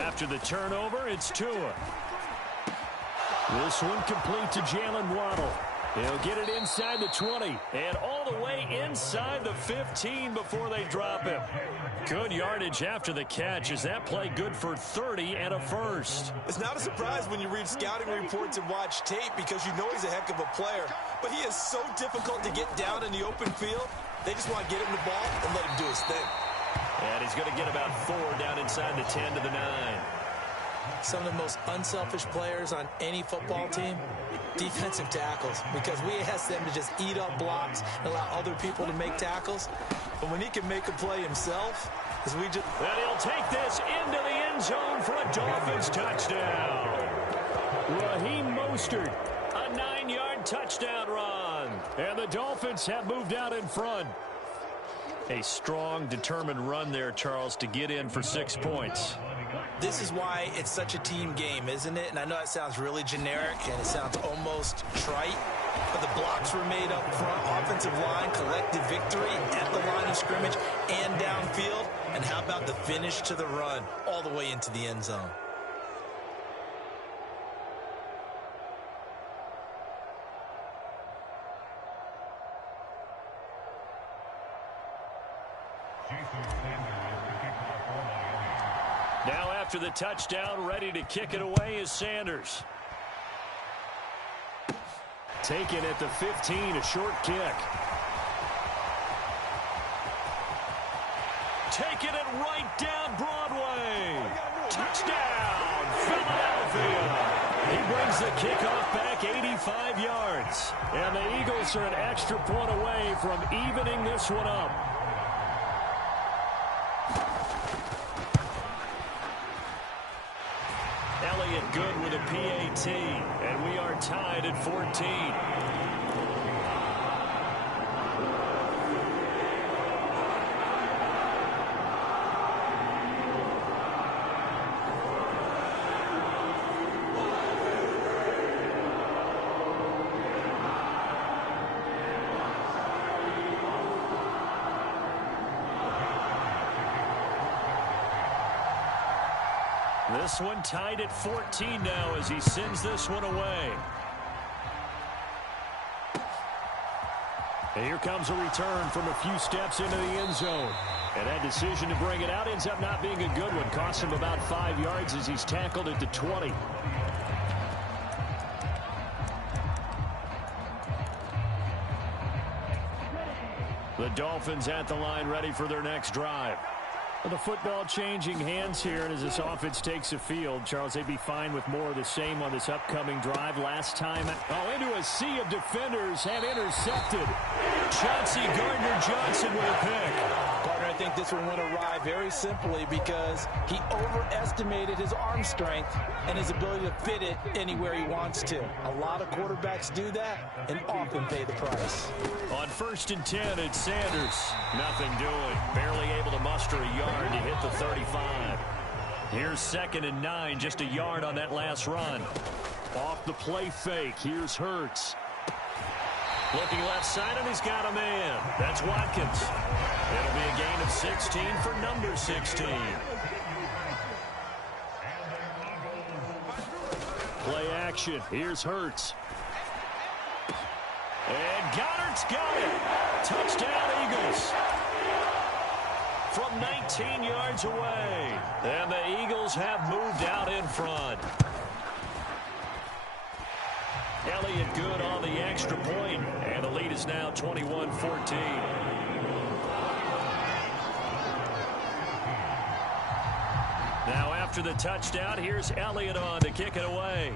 After the turnover, it's Tua. This one complete to Jalen Waddle. He'll get it inside the 20 and all the way inside the 15 before they drop him. Good yardage after the catch. Is that play good for 30 and a first? It's not a surprise when you read scouting reports and watch tape because you know he's a heck of a player. But he is so difficult to get down in the open field. They just want to get him the ball and let him do his thing. And he's going to get about 4 down inside the 10 to the 9. Some of the most unselfish players on any football team, defensive tackles, because we ask them to just eat up blocks and allow other people to make tackles. But when he can make a play himself, as we just... And he'll take this into the end zone for a Dolphins touchdown. Raheem Mostert, a 9-yard touchdown run. And the Dolphins have moved out in front. A strong, determined run there, Charles, to get in for 6 points. This is why it's such a team game, isn't it? And I know it sounds really generic and it sounds almost trite, but the blocks were made up front, offensive line, collective victory at the line of scrimmage and downfield. And how about the finish to the run all the way into the end zone? Now after the touchdown, ready to kick it away is Sanders. Taken at the 15, a short kick. Taking it right down Broadway. Touchdown, Philadelphia. He brings the kickoff back 85 yards. And the Eagles are an extra point away from evening this one up. Elliott good with a PAT, and we are tied at 14. This one tied at 14 now as he sends this one away. And here comes a return from a few steps into the end zone. And that decision to bring it out ends up not being a good one. Costs him about 5 yards as he's tackled at the 20. The Dolphins at the line ready for their next drive. The football changing hands here, and as this offense takes the field, Charles, they'd be fine with more of the same on this upcoming drive. Last time, into a sea of defenders and intercepted. Chauncey Gardner-Johnson with a pick. Gardner, I think this one went awry very simply because he overestimated his arm strength and his ability to fit it anywhere he wants to. A lot of quarterbacks do that and often pay the price. On 1st and 10, it's Sanders. Nothing doing. Barely able to muster a yard to hit the 35. Here's 2nd and 9, just a yard on that last run. Off the play fake, here's Hurts. Looking left side, and he's got a man. That's Watkins. It'll be a gain of 16 for number 16. Play action, here's Hurts. And Goddard's got it. Touchdown, Eagles. From 19 yards away. And the Eagles have moved out in front. Elliott good on the extra point. And the lead is now 21-14. Now after the touchdown, here's Elliott on to kick it away.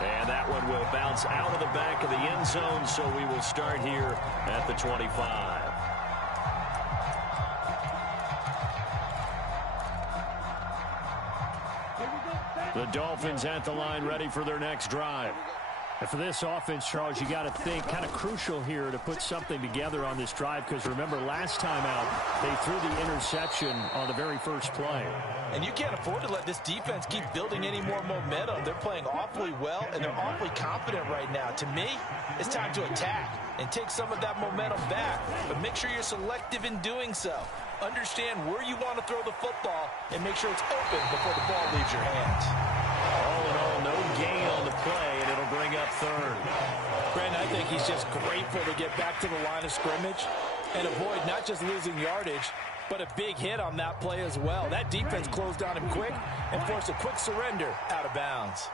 And that one will bounce out of the back of the end zone, so we will start here at the 25. The Dolphins at the line ready for their next drive. And for this offense, Charles, you got to think kind of crucial here to put something together on this drive because remember last time out they threw the interception on the very first play. And you can't afford to let this defense keep building any more momentum. They're playing awfully well, and they're awfully confident right now. To me, it's time to attack and take some of that momentum back. But make sure you're selective in doing so. understand where you want to throw the football and make sure it's open before the ball leaves your hands. All in all, no gain on the play, and it'll bring up third. Brandon, I think he's just grateful to get back to the line of scrimmage and avoid not just losing yardage, but a big hit on that play as well. That defense closed on him quick and forced a quick surrender out of bounds.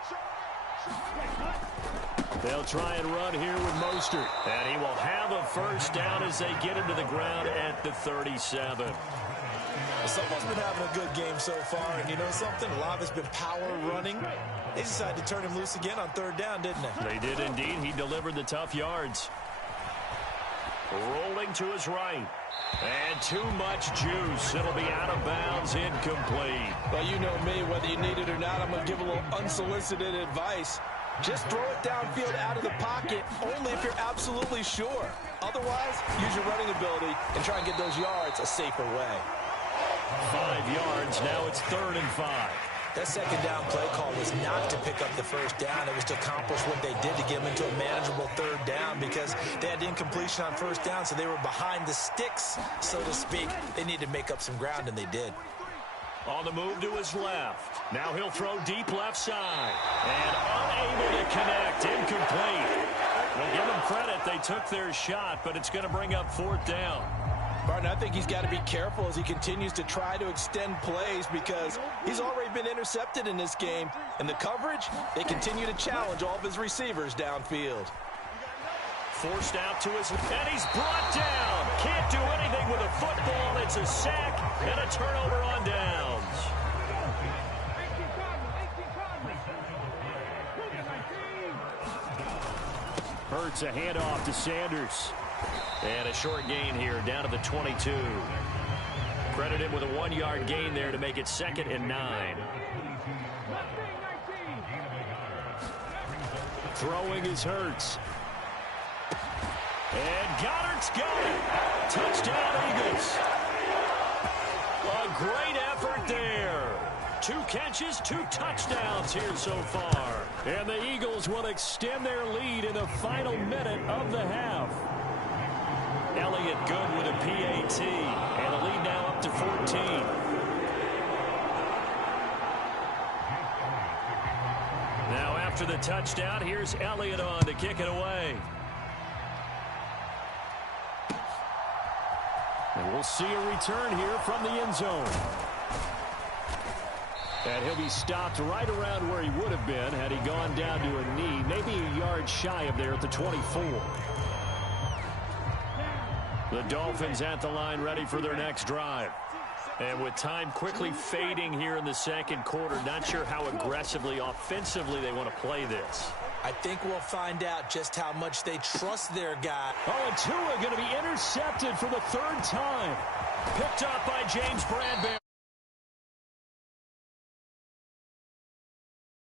They'll try and run here with Mostert. And he will have a first down as they get him to the ground at the 37. Someone's been having a good game so far, and you know something? A lot of it's been power running. They decided to turn him loose again on third down, didn't they? They did indeed. He delivered the tough yards. Rolling to his right. And too much juice. It'll be out of bounds, incomplete. Well, you know me, whether you need it or not, I'm going to give a little unsolicited advice. Just throw it downfield out of the pocket, only if you're absolutely sure. Otherwise, use your running ability and try and get those yards a safer way. 5 yards. Now it's 3rd and 5. That second down play call was not to pick up the first down. It was to accomplish what they did to get them into a manageable third down because they had incompletion on first down, so they were behind the sticks, so to speak. They needed to make up some ground, and they did. On the move to his left. Now he'll throw deep left side. And unable to connect. Incomplete. We'll give them credit. They took their shot, but it's going to bring up 4th down. Martin, I think he's got to be careful as he continues to try to extend plays because he's already been intercepted in this game. And the coverage, they continue to challenge all of his receivers downfield. Forced out to his, and he's brought down. Can't do anything with a football. It's a sack and a turnover on downs. Hurts a handoff to Sanders. And a short gain here down to the 22. Credit him with a 1-yard gain there to make it 2nd and 9. Throwing is Hurts. And Goddard's got it. Touchdown, Eagles. A great effort there. 2 catches, 2 touchdowns here so far. And the Eagles will extend their lead in the final minute of the half. Elliott good with a PAT. And the lead now up to 14. Now after the touchdown, here's Elliott on to kick it away. And we'll see a return here from the end zone. And he'll be stopped right around where he would have been had he gone down to a knee, maybe a yard shy of there at the 24. The Dolphins at the line ready for their next drive. And with time quickly fading here in the second quarter, not sure how aggressively, offensively they want to play this. I think we'll find out just how much they trust their guy. Oh, and Tua going to be intercepted for the 3rd time. Picked up by James Bradbury.